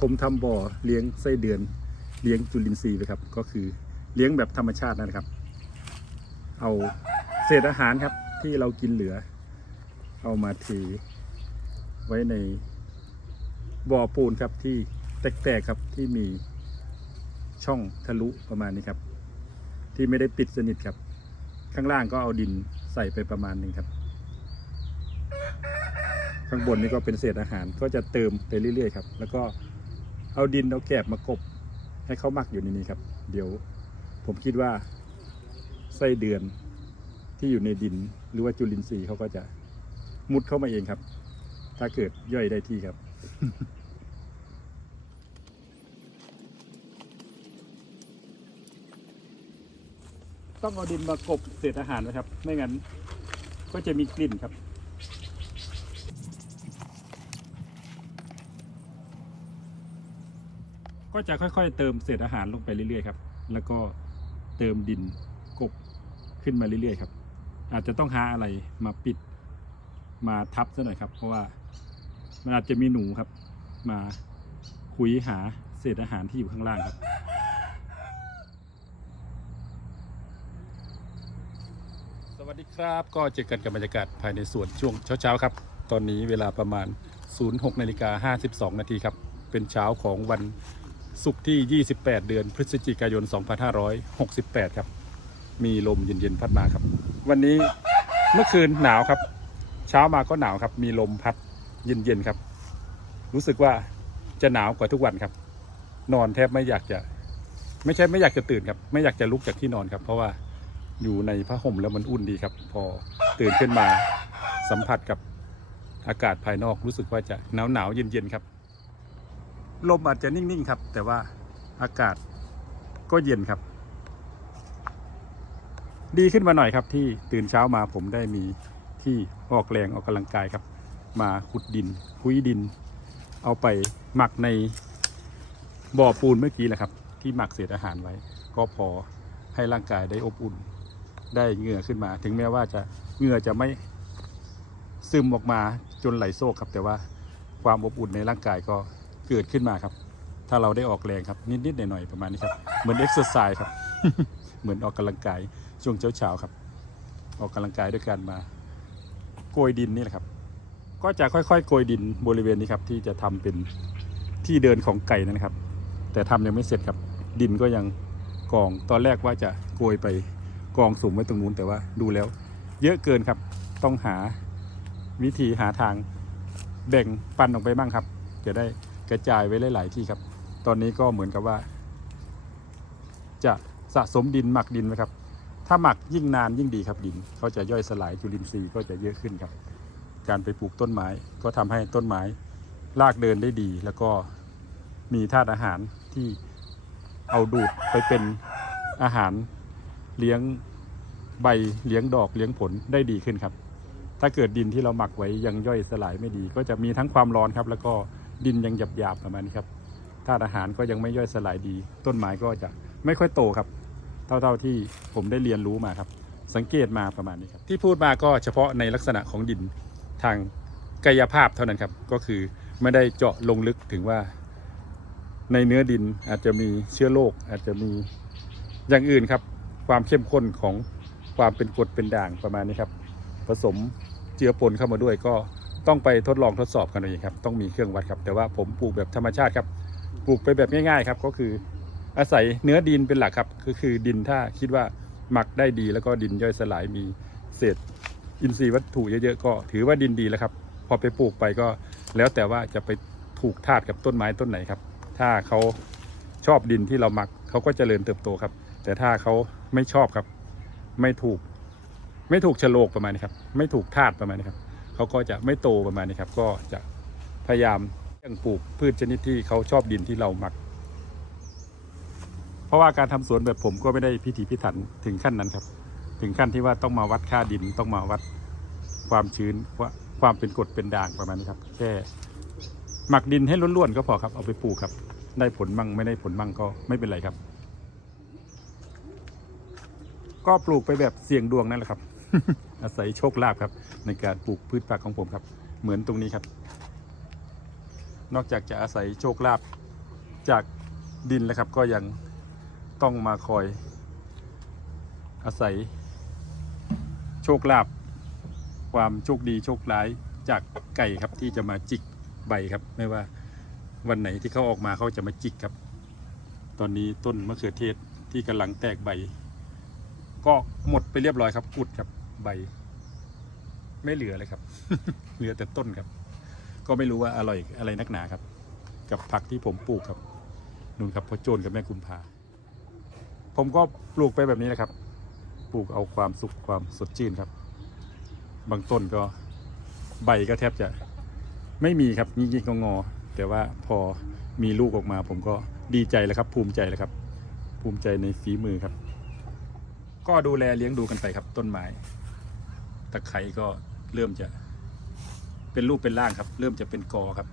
ผมทำบ่อเลี้ยงไส้เดือนเลี้ยงจุลินทรีย์ไปครับ ก็คือเลี้ยงแบบธรรมชาตินะครับ เอาเศษอาหารครับที่เรากินเหลือ เอามาเทไว้ในบ่อปูนครับที่แตกๆครับที่มีช่องทะลุประมาณนี้ครับ ที่ไม่ได้ปิดสนิทครับ ข้างล่างก็เอาดินใส่ไปประมาณหนึ่งครับ ข้างบนนี่ก็เป็นเศษอาหารก็จะเติมไปเรื่อยๆครับ แล้วก็ เอาดินเอาแกบมากบ ให้เขามักอยู่ในนี้ครับ เดี๋ยวผมคิดว่าไส้เดือนที่อยู่ในดิน หรือว่าจุลินทรีย์เขาก็จะมุดเข้ามาเองครับ ถ้าเกิดย่อยได้ที่ครับต้องเอาดินมากบเศษอาหารนะครับ ไม่งั้นก็จะมีกลิ่นครับ ก็จะค่อย ๆ เติมเศษอาหารลงไปเรื่อยๆครับ แล้วก็เติมดินกบขึ้นมาเรื่อยๆครับ อาจจะต้องหาอะไรมาปิดมาทับซะหน่อยครับ เพราะว่ามันอาจจะมีหนูครับ มาคุยหาเศษอาหารที่อยู่ข้างล่างครับสวัสดีครับก็เจอกันกับบรรยากาศภายในสวนช่วงเช้าๆครับ ตอนนี้เวลาประมาณ 06นาฬิกา52นาทีครับ เป็นเช้าของวัน ศุกที่ 28 เดือนพฤศจิกายน 2568 ครับ มีลมเย็นๆพัดมาครับ วันนี้เมื่อคืนหนาวครับ เช้ามาก็หนาวครับ มีลมพัดเย็นๆครับ รู้สึกว่าจะหนาวกว่าทุกวันครับ นอนแทบไม่อยากจะ ไม่ใช่ไม่อยากจะตื่นครับ ไม่อยากจะลุกจากที่นอนครับ เพราะว่าอยู่ในผ้าห่มแล้วมันอุ่นดีครับ พอตื่นขึ้นมาสัมผัสกับอากาศภายนอกรู้สึกว่าจะหนาวหนาวๆเย็นๆครับ ลมอาจจะนิ่งๆครับ แต่ว่าอากาศก็เย็นครับ ดีขึ้นมาหน่อยครับ ที่ตื่นเช้ามาผมได้มีที่ออกแรงออกกำลังกายครับ มาขุดดินคุยดิน เอาไปหมักในบ่อปูนเมื่อกี้แหละครับ ที่หมักเศษอาหารไว้ ก็พอให้ร่างกายได้อบอุ่น ได้เหงื่อขึ้นมา ถึงแม้ว่าจะเหงื่อจะไม่ซึมออกมาจนไหลโซกครับ แต่ว่าความอบอุ่นในร่างกายก็ เกิดขึ้นมาครับ ถ้าเราได้ออกแรงครับนิดๆหน่อยๆประมาณนี้ครับ เหมือนเอ็กซ์ไซส์ครับ เหมือนออกกำลังกายช่วงเช้าๆครับ ออกกำลังกายด้วยการมาโกยดินนี่แหละครับ ก็จะค่อยๆโกยดินบริเวณนี้ครับ ที่จะทำเป็นที่เดินของไก่นะครับ แต่ทำยังไม่เสร็จครับ ดินก็ยังกองตอนแรกว่าจะโกยไปกองสุ่มไว้ตรงนู้นแต่ว่าดูแล้ว เยอะเกินครับต้องหาวิธีหาทางแบ่งปันออกไปบ้างครับ จะได้ กระจายไว้หลาย ๆ ที่ครับ ตอนนี้ก็เหมือนกับว่า จะสะสมดินหมักดินไว้ครับ ถ้าหมักยิ่งนานยิ่งดีครับดินเขาจะย่อยสลายจุลินทรีย์ก็จะเยอะขึ้นครับ การไปปลูกต้นไม้ก็ทำให้ต้นไม้รากเดินได้ดี แล้วก็มีธาตุอาหารที่เอาดูดไปเป็นอาหารเลี้ยงใบเลี้ยงดอกเลี้ยงผลได้ดีขึ้นครับ ถ้าเกิดดินที่เราหมักไว้ยังย่อยสลายไม่ดี ก็จะมีทั้งความร้อนครับ แล้วก็ ดินยังหยาบๆประมาณนี้ครับธาตุอาหารก็ยังไม่ย่อยสลายดี ต้นไม้ก็จะไม่ค่อยโตครับ เท่าๆที่ผมได้เรียนรู้มาครับ สังเกตมาประมาณนี้ครับ ที่พูดมาก็เฉพาะในลักษณะของดินทางกายภาพเท่านั้นครับ ก็คือไม่ได้เจาะลงลึกถึงว่า ในเนื้อดินอาจจะมีเชื้อโรคอาจจะมีอย่างอื่นครับ ความเข้มข้นของความเป็นกรดเป็นด่างประมาณนี้ครับ ผสมเจือปนเข้ามาด้วยก็ ต้องไปทดลองทดสอบกันเองครับ ต้องมีเครื่องวัดครับ แต่ว่าผมปลูกแบบธรรมชาติครับ ปลูกไปแบบง่ายๆครับก็คืออาศัยเนื้อดินเป็นหลักครับ ก็คือดินถ้าคิดว่าหมักได้ดีแล้วก็ดินย่อยสลายมีเศษอินทรีย์วัตถุเยอะๆก็ถือว่าดินดีแล้วครับ พอไปปลูกไปก็แล้วแต่ว่าจะไปถูกธาตุกับต้นไม้ต้นไหนครับ ถ้าเขาชอบดินที่เราหมักเขาก็เจริญเติบโตครับ แต่ถ้าเขาไม่ชอบครับ ไม่ถูก ไม่ถูกโฉลกประมาณนี้ครับ ไม่ถูกธาตุประมาณนี้ครับ เขาก็จะไม่โตประมาณนี้ครับ ก็จะพยายามยังปลูกพืชชนิดที่เขาชอบดินที่เราหมัก เพราะว่าการทำสวนแบบผมก็ไม่ได้พิถีพิถันถึงขั้นนั้นครับ ถึงขั้นที่ว่าต้องมาวัดค่าดินต้องมาวัดความชื้นว่าความเป็นกรดเป็นด่างประมาณนี้ครับแค่หมักดินให้ล้วนๆก็พอครับเอาไปปลูกครับ ได้ผลมั่งไม่ได้ผลมั่งก็ไม่เป็นไรครับ ก็ปลูกไปแบบเสี่ยงดวงนั่นแหละครับ อาศัยโชคลาภครับ ในการปลูกพืชผักของผมครับ เหมือนตรงนี้ครับ นอกจากจะอาศัยโชคลาภจากดินแล้วครับ ก็ยังต้องมาคอย อาศัย โชคลาภความโชคดีโชคร้ายจากไก่ครับที่จะมาจิกใบครับ ไม่ว่าวันไหนที่เขาออกมาเขาจะมาจิกครับ ตอนนี้ต้นมะเขือเทศที่กำลังแตกใบ ก็หมดไปเรียบร้อยครับอุดครับ ใบ ไม่เหลือเลยครับ เหลือแต่ต้นครับ ก็ไม่รู้ว่าอร่อยอะไรนักหนาครับ กับผักที่ผมปลูกครับนู่นครับพ่อโจนกับแม่กุมภาผมก็ปลูกไปแบบนี้นะครับ ปลูกเอาความสุขความสดชื่นครับ บางต้นก็ใบก็แทบจะไม่มีครับยิงๆงอ แต่ว่าพอมีลูกออกมา ผมก็ดีใจแล้วครับ ภูมิใจแล้วครับ ภูมิใจในฝีมือครับ ก็ดูแลเลี้ยงดูกันไปครับต้นไม้ ตะไคร้ก็เริ่มจะเป็นรูปเป็นร่างครับ เริ่มจะเป็นกอครับ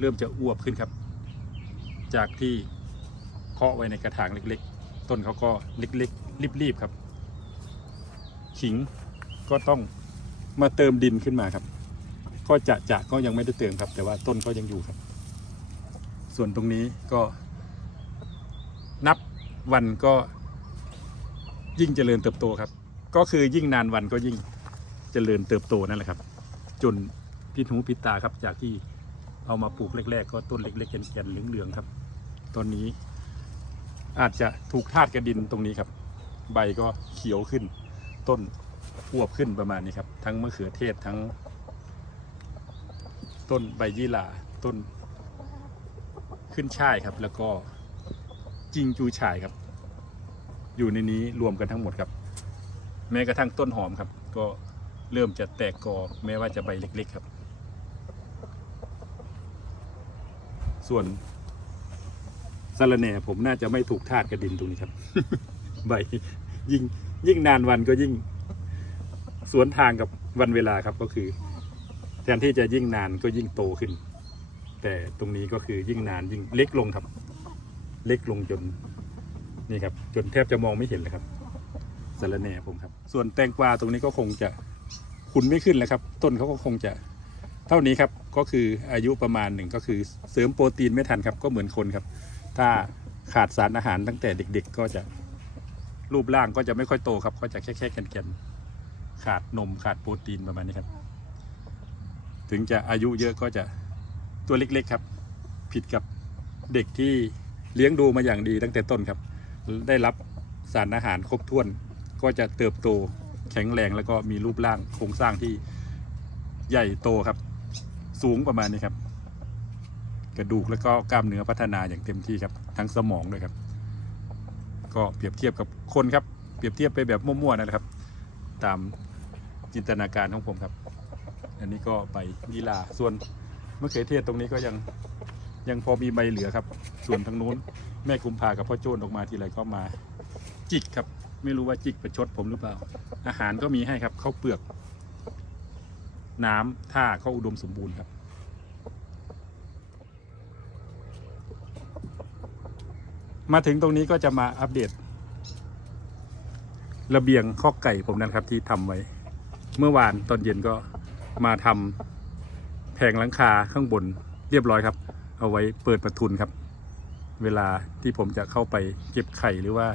เริ่มจะอ้วบขึ้นครับ จากที่เพาะไว้ในกระถางเล็กๆ ต้นเขาก็เล็กๆรีบๆครับ ขิงก็ต้องมาเติมดินขึ้นมาครับ ก็จะจะก็ยังไม่ได้เติมครับ แต่ว่าต้นก็ยังอยู่ครับ ส่วนตรงนี้ก็นับวันก็ยิ่งเจริญเติบโตครับ ก็คือยิ่งนานวันก็ยิ่งเจริญเติบโตนั่นแหละครับ จนพิดหูพิดตาครับ จากที่เอามาปลูกแรก ๆ ก็ต้นเล็กๆแก่นๆเหลืองๆครับ ตอนนี้อาจจะถูกธาตุกระดินตรงนี้ครับ ใบก็เขียวขึ้น ต้นอวบขึ้นประมาณนี้ครับ ทั้งมะเขือเทศทั้ง ต้นใบยี่หร่าต้นขึ้นช่ายครับ แล้วก็จิงจูฉ่ายครับ อยู่ในนี้รวมกันทั้งหมดครับ แม้กระทั่งต้นหอมครับ ก็เริ่มจะแตกกอแม้ว่าจะใบเล็ก ๆ ครับ ส่วนสารแหน่ผมน่าจะไม่ถูกธาตุกระดินตรงนี้ครับ ใบยิ่งยิ่งนานวันก็ยิ่ง สวนทางกับวันเวลาครับก็คือ แทนที่จะยิ่งนานก็ยิ่งโตขึ้น แต่ตรงนี้ก็คือยิ่งนานยิ่งเล็กลงครับ เล็กลงจนนี่ครับ จนแทบจะมองไม่เห็นเลยครับ สารแหน่ผมครับ ส่วนแตงกวาตรงนี้ก็คงจะขุนไม่ขึ้นแล้วครับ ต้นเขาก็คงจะเท่านี้ครับก็คืออายุประมาณหนึ่งก็คือเสริมโปรตีนไม่ทันครับก็เหมือนคนครับ ถ้าขาดสารอาหารตั้งแต่เด็ก ๆ ก็จะรูปร่างก็จะไม่ค่อยโตครับ ก็จะแค่แค่แกนๆขาดนมขาดโปรตีนประมาณนี้ครับ ถึงจะอายุเยอะก็จะตัวเล็กๆครับ ผิดกับเด็กที่เลี้ยงดูมาอย่างดีตั้งแต่ต้นครับ ได้รับสารอาหารครบถ้วน ก็จะเติบโตแข็งแรงแล้วก็มีรูปร่างโครงสร้างที่ใหญ่โตครับ สูงประมาณนี้ครับ กระดูกแล้วก็กล้ามเนื้อพัฒนาอย่างเต็มที่ครับ ทั้งสมองด้วยครับ ก็เปรียบเทียบกับคนครับ เปรียบเทียบไปแบบมั่วๆนั่นแหละครับ ตามจินตนาการของผมครับ อันนี้ก็ใบยีลาส่วนมะเขือเทศตรงนี้ก็ยังยังพอมีใบเหลือครับ ส่วนทางนู้นแม่กุมภากับพ่อโจนออกมาทีไรก็มาจิกครับ ไม่รู้ว่าจิกประชดผมหรือเปล่า อาหารก็มีให้ครับข้าวเปลือก น้ำท่าก็อุดมสมบูรณ์ครับ มาถึงตรงนี้ก็จะมาอัปเดต ระเบียงข้อไก่ผมนะครับที่ทำไว้ เมื่อวานตอนเย็นก็มาทำแผงหลังคาข้างบนเรียบร้อยครับ เอาไว้เปิดประทุนครับ เวลาที่ผมจะเข้าไปเก็บไข่หรือว่า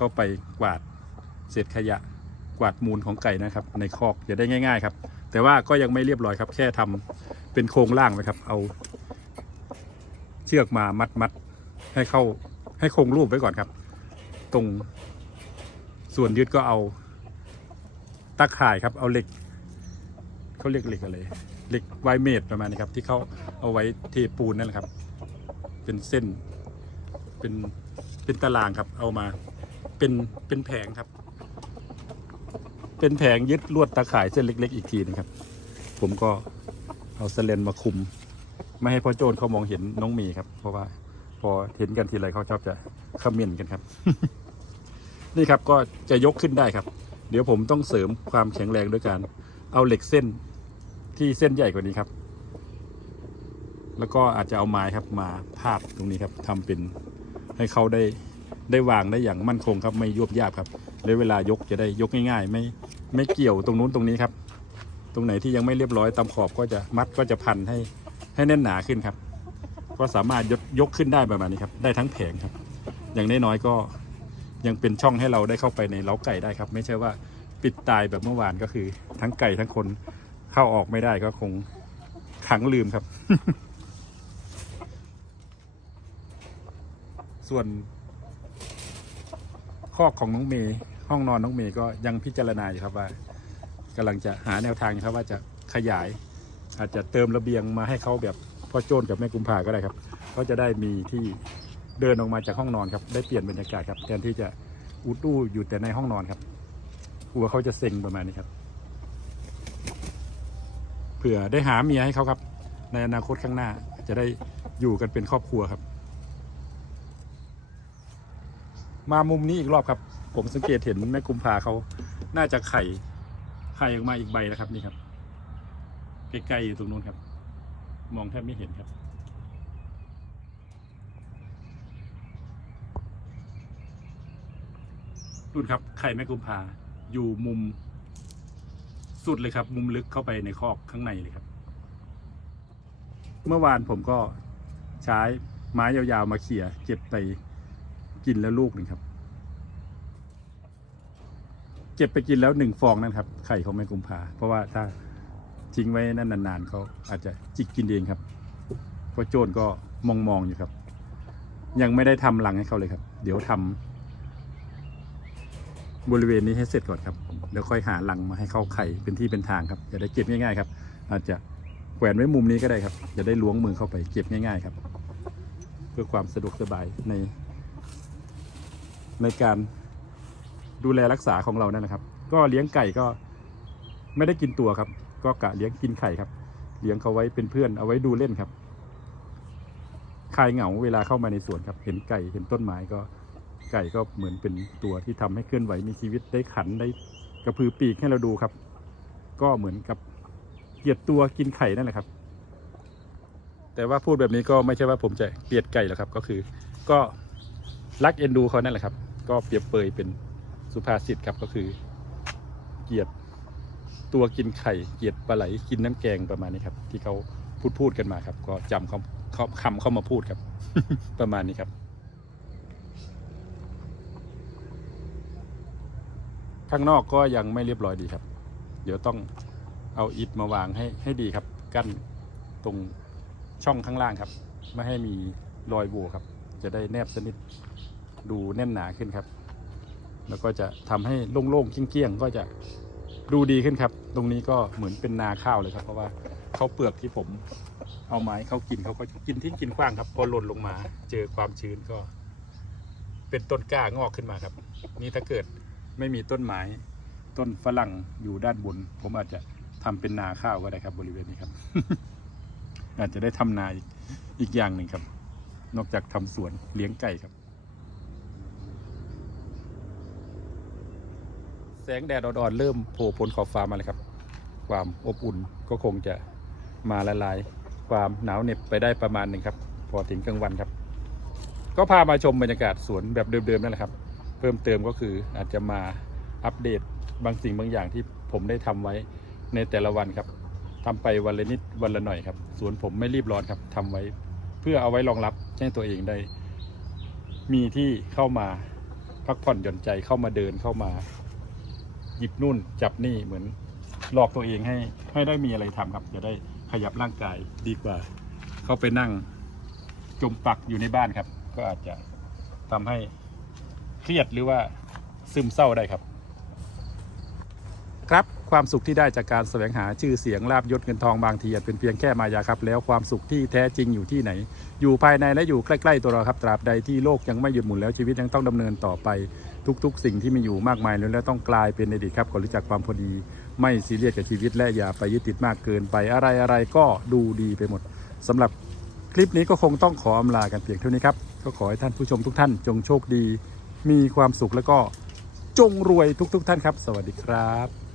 เข้าไปกวาดเศษขยะกวาดมูลของไก่นะครับ ในคอกจะได้ง่าย ๆ ครับ แต่ว่าก็ยังไม่เรียบร้อยครับ แค่ทำเป็นโครงล่างนะครับ เอา เชือกมามัดมัดให้เข้าให้คงรูปไว้ก่อนครับ ตรงส่วนยึดก็เอาตะข่ายครับ เอาเหล็กเขาเรียกเหล็กอะไรเหล็กไวเมดประมาณนี้ครับ ที่เขาเอาไว้เทปูนนั่นแหละครับ เป็นเส้นเป็นเป็นตารางครับ เอามา เป็นเป็นแผงครับ เป็นแผงยึดลวดตะข่ายเส้นเล็ก ๆ อีกทีนึงครับ ผมก็เอาสเลนมาคุม ไม่ให้พ่อโจนเขามองเห็นน้องมีครับ เพราะว่าพอเห็นกันทีไรเขาชอบจะคอมเมนต์กันครับ นี่ครับก็จะยกขึ้นได้ครับ เดี๋ยวผมต้องเสริมความแข็งแรงด้วยการเอาเหล็กเส้นที่เส้นใหญ่กว่านี้ครับ แล้วก็อาจจะเอาไม้ครับมาพาดตรงนี้ครับทำเป็นให้เขาได้ ได้วางได้อย่างมั่นคงครับไม่ยวบยาบครับแล้วเวลายกจะได้ยกง่าย ๆ ไม่ไม่เกี่ยวตรงนู้นตรงนี้ครับ ตรงไหนที่ยังไม่เรียบร้อยตามขอบก็จะมัดก็จะพันให้ให้แน่นหนาขึ้นครับ ก็สามารถยกยกขึ้นได้ประมาณนี้ครับ ได้ทั้งแผงครับ อย่างน้อยๆก็ยังเป็นช่องให้เราได้เข้าไปในเล้าไก่ได้ครับ ไม่ใช่ว่าปิดตายแบบเมื่อวานก็คือ ทั้งไก่ทั้งคนเข้าออกไม่ได้ก็คงขังลืมครับ ส่วน อกของน้องเมย์ห้องนอนน้องเมย์ก็ยังพิจารณาอยู่ครับว่ากำลังจะหาแนวทางอยู่ครับว่าจะขยาย อาจจะเติมระเบียงมาให้เขาแบบพ่อโจนกับแม่กุมภาก็ได้ครับเขาจะได้มีที่เดินออกมาจากห้องนอนครับได้เปลี่ยนบรรยากาศครับแทนที่จะอุดอู้อยู่แต่ในห้องนอนครับกลัวเขาจะเซ็งประมาณนี้ครับเผื่อได้หาเมียให้เขาครับ ในอนาคตข้างหน้าจะได้อยู่กันเป็นครอบครัวครับ มามุมนี้อีกรอบครับ ผมสังเกตเห็นแม่กุมภาเขาน่าจะไข่ไข่ออกมาอีกใบนะครับนี่ครับใกล้ๆอยู่ตรงนู้นครับ มองแทบไม่เห็นครับนู่นครับไข่แม่กุมภาอยู่มุมสุดเลยครับ มุมลึกเข้าไปในคอกข้างในเลยครับ เมื่อวานผมก็ใช้ไม้ยาวๆมาเขี่ยเก็บไป กินแล้วลูกหนึ่งครับ เก็บไปกินแล้วหนึ่งฟองนั่นครับ ไข่ของแม่กุมภาเพราะว่าถ้าทิ้งไว้นั่นนานๆเขาอาจจะจิกกินเองครับเพราะโจนก็มองมองๆอยู่ครับ ยังไม่ได้ทำรังให้เขาเลยครับ เดี๋ยวทำบริเวณนี้ให้เสร็จก่อนครับเดี๋ยวค่อยหารังมาให้เข้าไข่เป็นที่เป็นทางครับจะได้เก็บง่ายๆครับ อาจจะแขวนไว้มุมนี้ก็ได้ครับ จะได้ล้วงมือเข้าไปเก็บง่ายๆครับ เพื่อความสะดวกสบายใน ในการดูแลรักษาของเรานั่นแหละครับ ก็เลี้ยงไก่ก็ไม่ได้กินตัวครับ ก็กะเลี้ยงกินไข่ครับ เลี้ยงเขาไว้เป็นเพื่อนเอาไว้ดูเล่นครับคลายเหงาเวลาเข้ามาในสวนครับ เห็นไก่เห็นต้นไม้ก็ไก่ก็เหมือนเป็นตัวที่ทำให้เคลื่อนไหวมีชีวิตได้ขันได้กระพือปีกให้เราดูครับ ก็เหมือนกับเกลียดตัวกินไข่นั่นแหละครับ แต่ว่าพูดแบบนี้ก็ไม่ใช่ว่าผมจะเกลียดไก่หรอกครับ ก็คือ ก็รักเอ็นดูเขานั่นแหละครับ ก็เปรียบเปยเป็นสุภาษิตครับก็คือ เกียดตัวกินไข่ เกียดปลาไหลกินน้ำแกงประมาณนี้ครับ ที่เขาพูดพูดกันมาครับ ก็จำเขาเขาคำเข้ามาพูดครับ ประมาณนี้ครับ ข้างนอกก็ยังไม่เรียบร้อยดีครับ เดี๋ยวต้องเอาอิฐมาวางให้ให้ดีครับ กั้นตรงช่องข้างล่างครับ ไม่ให้มีรอยโหว่ครับ จะได้แนบสนิท ดูแน่นหนาขึ้นครับ แล้วก็จะทำให้โล่งๆเกี้ยงๆก็จะดูดีขึ้นครับ ตรงนี้ก็เหมือนเป็นนาข้าวเลยครับ เพราะว่าเขาเปลือกที่ผมเอาไม้เขากินเขาก็กินทิ้งกินขว้างครับ พอหล่นลงมา เจอความชื้นก็ เป็นต้นกล้างอกขึ้นมาครับ นี่ถ้าเกิดไม่มีต้นไม้ต้นฝรั่งอยู่ด้านบน ผมอาจจะทำเป็นนาข้าวก็ได้ครับ บริเวณนี้ครับ อาจจะได้ทำนาอีกอีกอย่างหนึ่งครับ นอกจากทำสวนเลี้ยงไก่ครับ แส งแดดอ่อนๆเริ่มโผล่พ้นขอบฟ้ามาเลยครับ ความอบอุ่นก็คงจะมาละลาย ความหนาวเหน็บไปได้ประมาณหนึ่งครับ พอถึงกลางวันครับ ก็พามาชมบรรยากาศสวนแบบเดิมๆนั่นแหละครับ เพิ่มเติมก็คืออาจจะมาอัปเดตบางสิ่งบางอย่างที่ผมได้ทำไว้ในแต่ละวันครับทำไปวันละนิดวันละหน่อยครับสวนผมไม่รีบร้อนครับทำไว้เพื่อเอาไว้รองรับให้ตัวเองได้ มีที่เข้ามาพักผ่อนหย่อนใจเข้ามาเดินเข้ามา หยิบนู่นจับนี่เหมือนหลอกตัวเองให้ให้ได้มีอะไรทำครับ จะได้ขยับร่างกายดีกว่า เข้าไปนั่งจมปักอยู่ในบ้านครับ ก็อาจจะทำให้เครียดหรือว่าซึมเศร้าได้ครับ ครับความสุขที่ได้จากการแสวงหาชื่อเสียงลาบยศเงินทองบางทีอาจเป็นเพียงแค่มายาครับ แล้วความสุขที่แท้จริงอยู่ที่ไหน อยู่ภายในและอยู่ใกล้ ๆ ตัวเราครับตราบใดที่โลกยังไม่หยุดหมุนแล้วชีวิตยังต้องดำเนินต่อไป ทุกๆ สิ่งที่มีอยู่มากมายแล้วต้องกลายเป็นอดีตครับขอรู้จักความพอดี ไม่ซีเรียสกับชีวิต และอย่าไปยึดติดมากเกินไปอะไรอะไรก็ดูดีไปหมดสำหรับคลิปนี้ก็คงต้องขออำลากันเพียงเท่านี้ครับ ก็ขอให้ท่านผู้ชมทุกท่านจงโชคดี มีความสุขแล้วก็จงรวยทุกๆท่านครับ สวัสดีครับ